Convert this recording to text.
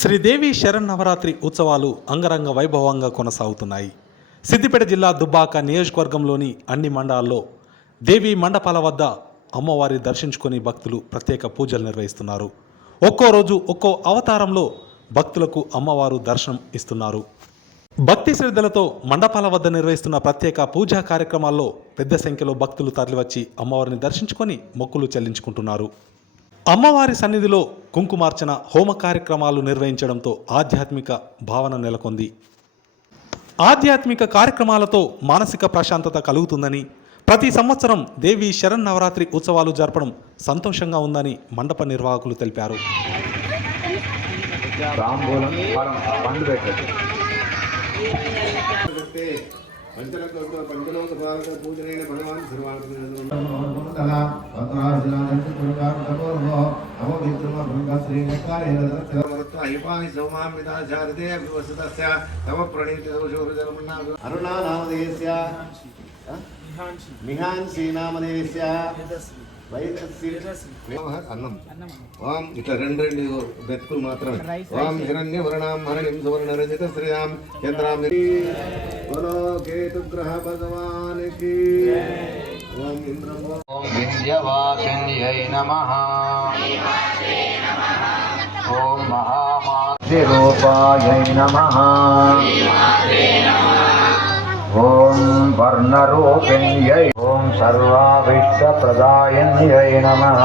శ్రీదేవి శరన్నవరాత్రి ఉత్సవాలు అంగరంగ వైభవంగా కొనసాగుతున్నాయి. సిద్దిపేట జిల్లా దుబ్బాక నియోజకవర్గంలోని అన్ని మండలాల్లో దేవి మండపాల వద్ద అమ్మవారి దర్శించుకొని భక్తులు ప్రత్యేక పూజలు నిర్వహిస్తున్నారు. ఒక్కో రోజు ఒక్కో అవతారంలో భక్తులకు అమ్మవారు దర్శనం ఇస్తున్నారు. భక్తి శ్రద్ధలతో మండపాల వద్ద నిర్వహిస్తున్న ప్రత్యేక పూజా కార్యక్రమాల్లో పెద్ద సంఖ్యలో భక్తులు తరలివచ్చి అమ్మవారిని దర్శించుకొని మొక్కులు చెల్లించుకుంటున్నారు. అమ్మవారి సన్నిధిలో కుంకుమార్చన, హోమ కార్యక్రమాలు నిర్వహించడంతో ఆధ్యాత్మిక భావన నెలకొంది. ఆధ్యాత్మిక కార్యక్రమాలతో మానసిక ప్రశాంతత కలుగుతుందని, ప్రతి సంవత్సరం దేవి శరన్నవరాత్రి ఉత్సవాలు జరపడం సంతోషంగా ఉందని మండప నిర్వాహకులు తెలిపారు. पूजनेन भगवान् అన్నం ఓం ఇట్లా రెండు బెతుకులు మాత్రమే. ఓం హిరణ్య వర్ణాం హరణిం సువర్ణ రజిత శ్రీయాం చంద్రాం బలో కేతుగ్రహ భగవానికి. ఓం ఇంద్రం ఓం విద్యవాసిన్యై నమః. ఓం మహామాద్యరూపాయై నమః. ఓం వర్ణరూపిణ్యై. ఓం సర్వాభీష్టప్రదాయిన్యై నమః.